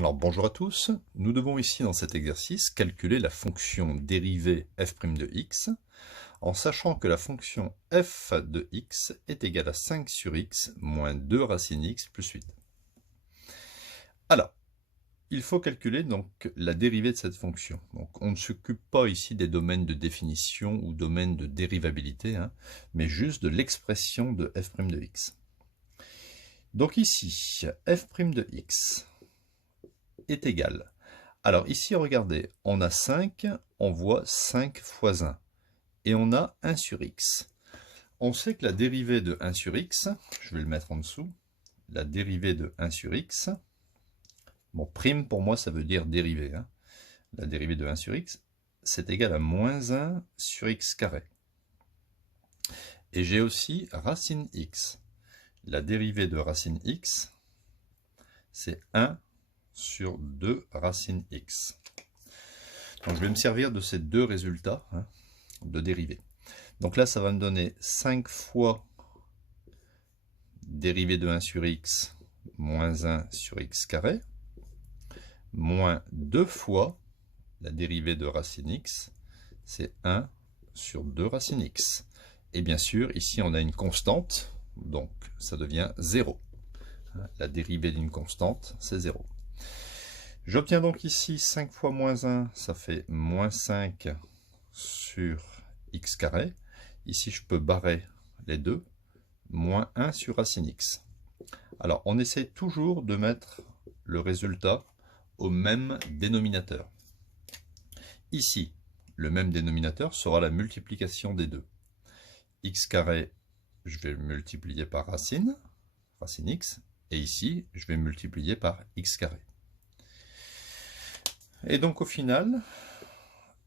Alors bonjour à tous, nous devons ici dans cet exercice calculer la fonction dérivée f' de x en sachant que la fonction f de x est égale à 5 sur x moins 2 racine x plus 8. Alors, il faut calculer donc la dérivée de cette fonction. Donc on ne s'occupe pas ici des domaines de définition ou domaines de dérivabilité, mais juste de l'expression de f' de x. Donc ici, f' de x est égal. Alors ici, regardez, on a 5, on voit 5 fois 1, et on a 1 sur x. On sait que la dérivée de 1 sur x, je vais le mettre en dessous, la dérivée de 1 sur x, bon, prime pour moi ça veut dire dérivée, la dérivée de 1 sur x, c'est égal à moins 1 sur x carré. Et j'ai aussi racine x. La dérivée de racine x, c'est 1 sur 2 racine x. Donc je vais me servir de ces deux résultats de dérivée. Donc là, ça va me donner 5 fois dérivée de 1 sur x moins 1 sur x carré, moins 2 fois la dérivée de racine x, c'est 1 sur 2 racine x. Et bien sûr, ici on a une constante, donc ça devient 0. La dérivée d'une constante, c'est 0. J'obtiens donc ici 5 fois moins 1, ça fait moins 5 sur x carré. Ici, je peux barrer les deux, moins 1 sur racine x. Alors, on essaie toujours de mettre le résultat au même dénominateur. Ici, le même dénominateur sera la multiplication des deux. X carré, je vais multiplier par racine x, et ici, je vais multiplier par x carré. Et donc au final,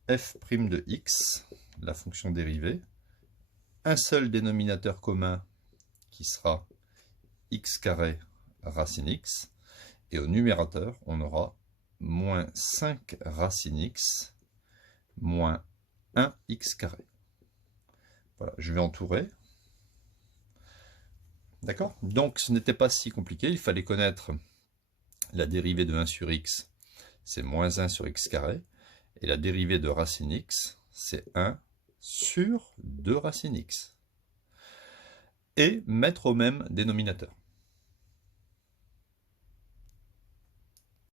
f' de x, la fonction dérivée, un seul dénominateur commun qui sera x carré racine x, et au numérateur, on aura moins 5 racine x moins 1 x carré. Voilà, je vais entourer. D'accord? Donc ce n'était pas si compliqué, il fallait connaître la dérivée de 1 sur x, c'est moins 1 sur x carré, et la dérivée de racine x, c'est 1 sur 2 racine x. Et mettre au même dénominateur.